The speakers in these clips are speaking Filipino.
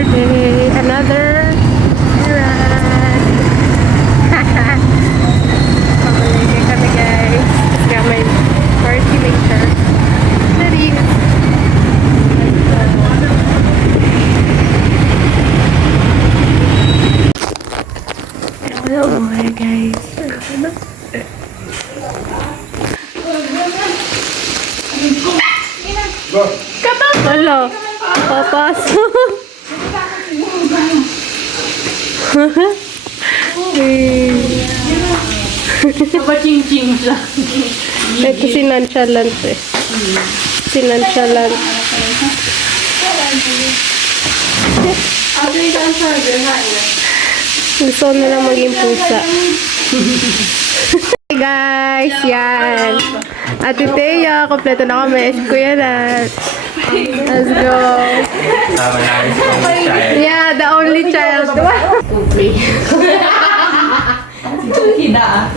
another day, another errand. Pamalagay kami guys. Kaya may party later. Sorry. Hello boy guys. Hello. Papasok. Ching-ching siya. Ito si nonchalant eh. Si nonchalant. Gusto ko na lang maging pusa. Hey guys, yan. Ate Thea, kompleto na kami. Si Kuya Nat. Let's go. Yeah, the only child. Hida ah.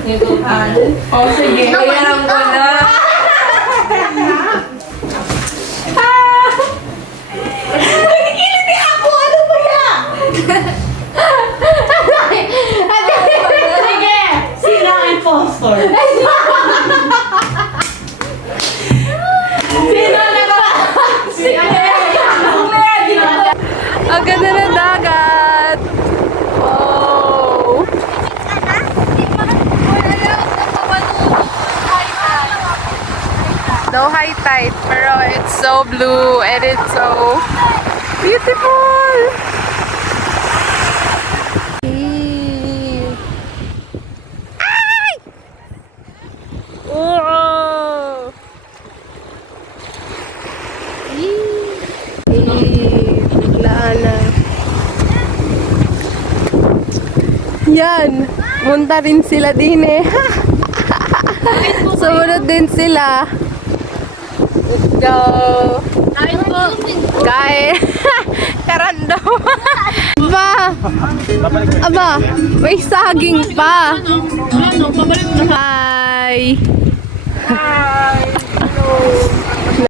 Oh, sige. Ayan mo na. Nagkikiliti ako! Ano ba yan? Sige! Sino ang impostor? Sino na ba? Sige! Ang ganda ng dagat. Oh. No high tide, pero it's so blue and it's so beautiful. Ay! Oh! Biglaan na. Yan! Munta rin sila din eh. Sumunod din sila. Let's go! Kain po. Kain! Karandom! Aba! Aba! May saging pa! Ano? Pabalik na. Hi! Hi! Hello!